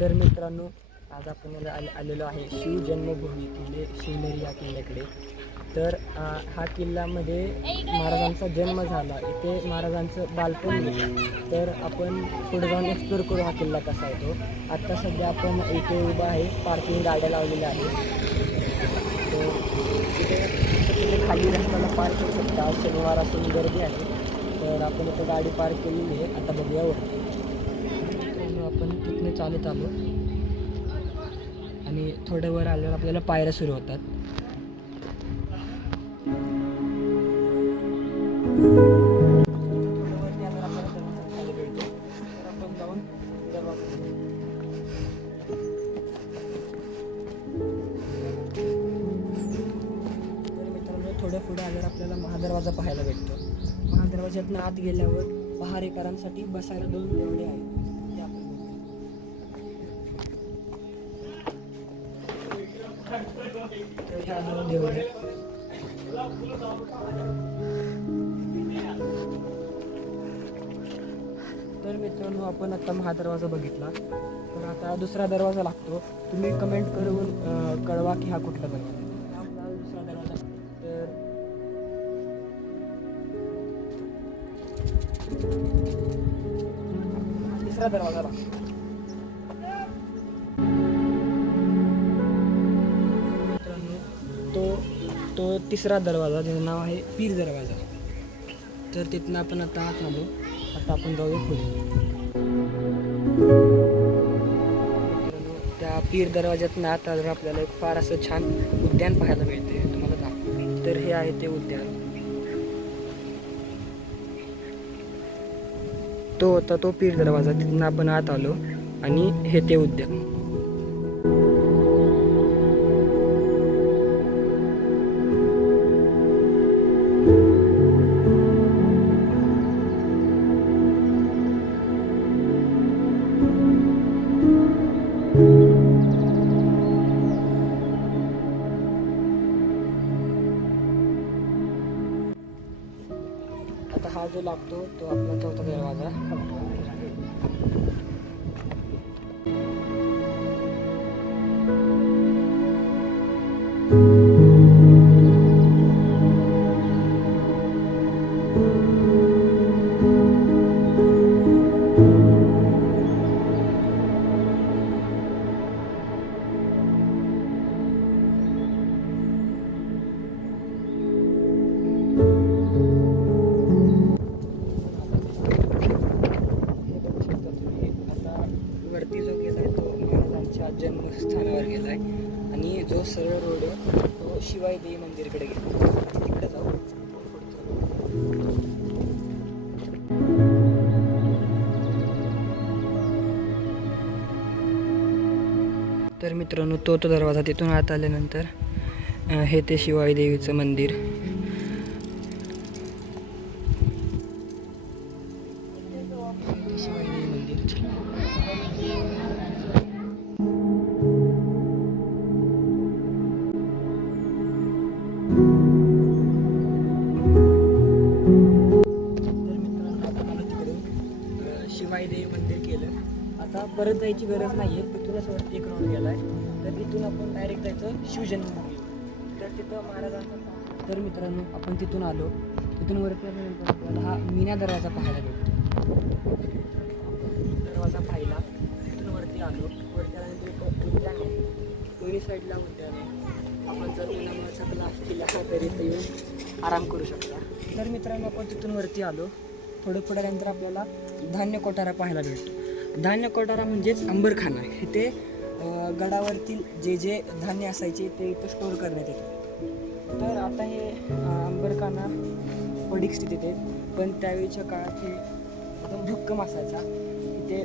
तर मित्रांनो आज आपण याला आले आलेलो आहे शिव जन्मभूमी किल्ले शिवनेरी या किल्ल्याकडे. तर आ, हा किल्ल्यामध्ये महाराजांचा जन्म झाला. इथे महाराजांचं बालपण तर आपण पुढे जाऊन एक्सप्लोर करू हा किल्ला कसा आहे तो. आत्ता सध्या आपण इथे उभा आहे पार्किंग गाड्या लावलेल्या आहे तर तिथे खाली रस्त्याला पार्क करू शकता शनिवार असून गर्दी आहे. तर आपण इथं गाडी पार्क केलेली आहे. आता बघूया वरती आपण तिथनं चालत आलो. आणि थोड्या वर आल्यावर आपल्याला पायऱ्या सुरू होतात. थोड्या तर पुढे आल्यावर आपल्याला महादरवाजा पाहायला भेटतो. महादरवाज्यातनं आत गेल्यावर पहारेकरांसाठी बसायला दोन देवडे आहेत. आपण तर ह्या दोन तर मित्रांनो आपण आता महादरवाजा बघितला. तर आता दुसरा दरवाजा लागतो. तुम्ही कमेंट करून कळवा की हा कुठला दरवाजा दुसरा दरवाजा तिसरा दरवाजा लागतो तो तो तिसरा दरवाजा ज्याचं नाव आहे पीर दरवाजा. तर तिथनं आपण आता आत आलो आता आपण जाऊया पुढे. त्या पीर दरवाज्यातनं आत आल्यावर आपल्याला एक फार असं छान उद्यान पाहायला मिळते तुम्हाला दाखव तर हे आहे ते उद्यान. तो होता तो पीर दरवाजा तिथून आपण आत आलो आणि हे ते उद्यान आता हा जो लागतो तो मित्रांनो तो तो दरवाजा तिथून आत आल्यानंतर हे ते शिवाई देवीचं मंदिर. मंदिर शिवाई देवी मंदिर केलं. आता परत जायची गरज नाही आहे तिथूनच वरती एक राऊंड गेला आहे तर तिथून आपण डायरेक्ट जायचं शिवजन्मभूमी. तर तिथं महाराजांचा तर मित्रांनो आपण तिथून आलो. तिथून वरती आल्यानंतर आपल्याला हा मीना दरवाजा पाहायला भेटतो. दरवाजा पाहिला. तिथून वरती आलो. वरती आल्यानंतर एक उद्यान आहे. दोन्ही साईडला उद्यान आहे आपण जर उन्हामुळे क्लास केला तरी इथं येऊन आराम करू शकता. तर मित्रांनो आपण तिथून वरती आलो. थोडं पुढे नंतर आपल्याला धान्य कोठारा पाहायला भेटतो. धान्य कोठारा म्हणजेच अंबरखाना. इथे गडावरतील जे जे धान्य असायचे ते इथं स्टोअर करण्यात येतं. तर आता हे अंबरखाना पडीक स्थितीत आहे. पण त्यावेळीच्या काळात हे एकदम भक्कम असायचा. इथे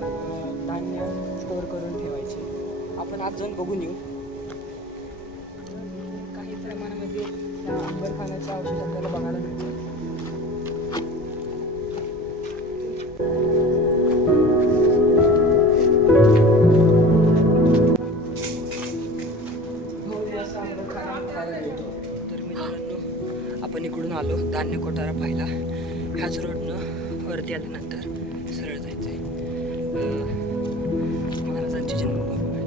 धान्य स्टोअर करून ठेवायचे. आपण आज जाऊन बघून येऊ. काही प्रमाणामध्ये त्या अंबरखानाचा आपल्याला बघायला मिळतं. धान्य कोठारा पाहिला. ह्याच रोडनं वरती आल्यानंतर सरळ जायचं आहे महाराजांची जन्मभूमी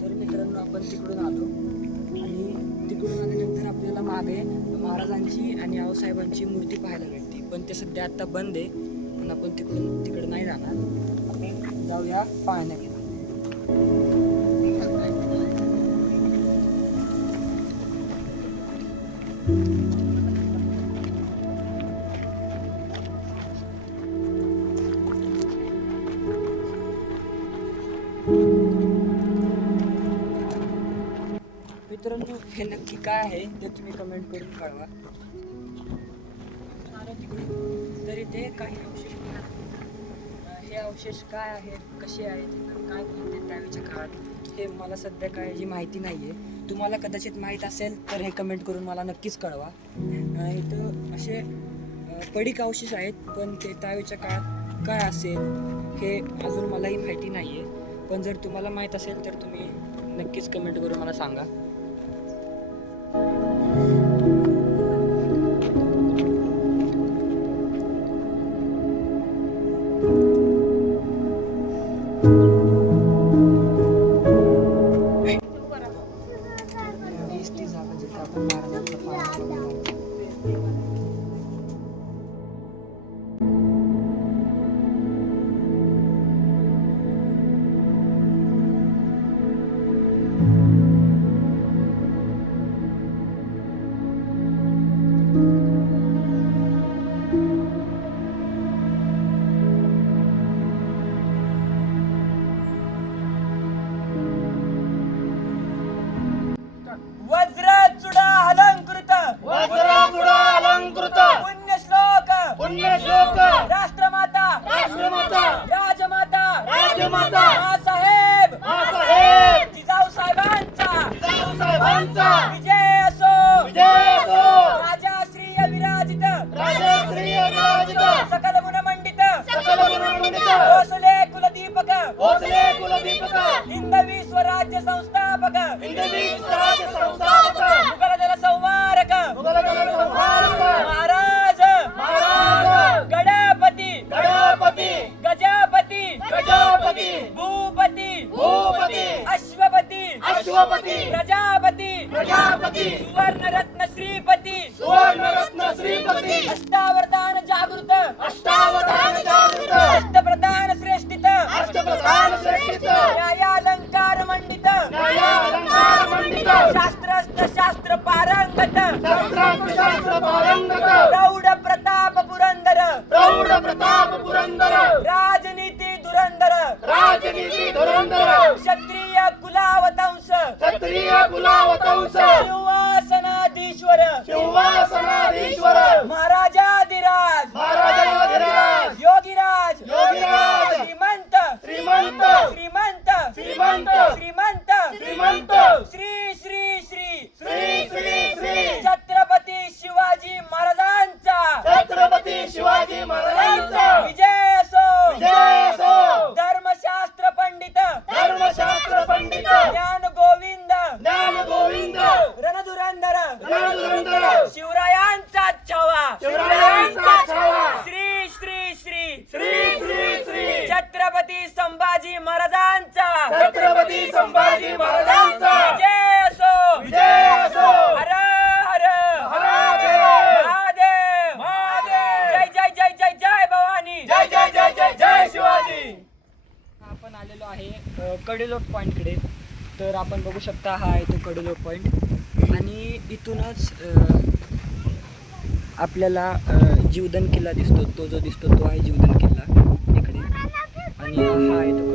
तर मित्रांनो आपण तिकडून आलो. आणि तिकडून आल्यानंतर आपल्याला मागे महाराजांची आणि आऊसाहेबांची मूर्ती पाहायला मिळते. पण ते सध्या आता बंद आहे. पण आपण तिकडून तिकडे नाही जाणार. आपण जाऊया पाहण्याला मित्रांनो हे नक्की काय आहे ते तुम्ही कमेंट करून कळवा. तरी ते काही अवशेष हे अवशेष काय आहेत? कसे आहेत? काय होते त्यावेळेच्या काळात? हे मला सध्या काय जी माहिती नाही आहे तुम्हाला कदाचित माहीत असेल तर हे कमेंट करून मला नक्कीच कळवा. इथं असे पडीक अवशेष आहेत पण ते त्यावेळेच्या काळात काय असेल हे अजून मलाही माहिती नाही आहे पण जर तुम्हाला माहीत असेल तर तुम्ही नक्कीच कमेंट करून मला सांगा. साहेबांचा विजय असो विजय असो राजा श्री विराजित राजश्री विराजित सकल गुणमंडित सकल गुणमंडित भोसले कुलदीपक! भोसले कुलदीपक! हिंदवी स्वराज्य संस्थापक! हिंदवी प्रजापती सुवर्णरत्न श्रीपती. सुवर्णरत्न श्रीपती. पंडित ज्ञान गोविंद ज्ञान गोविंद रणधुरंदर रणधुरंदर शिवरायांचा छावा शिवरायांचा छावा श्री श्री श्री श्री श्री श्री छत्रपती संभाजी महाराजांचा छत्रपती संभाजी महाराजांचा विजय असो विजय असो हर हर महादेव महादेव महादेव जय जय जय जय जय भवानी जय जय जय जय जय शिवाजी आपण आलेलो आहे कडेलोट तर आपण बघू शकता हा आहे तो कडेलोट पॉईंट आणि इथूनच अ, आपल्याला अ, किल्ला दिसतो तो जो दिसतो तो आहे जीवदन किल्ला इकडे. आणि हा आहे तो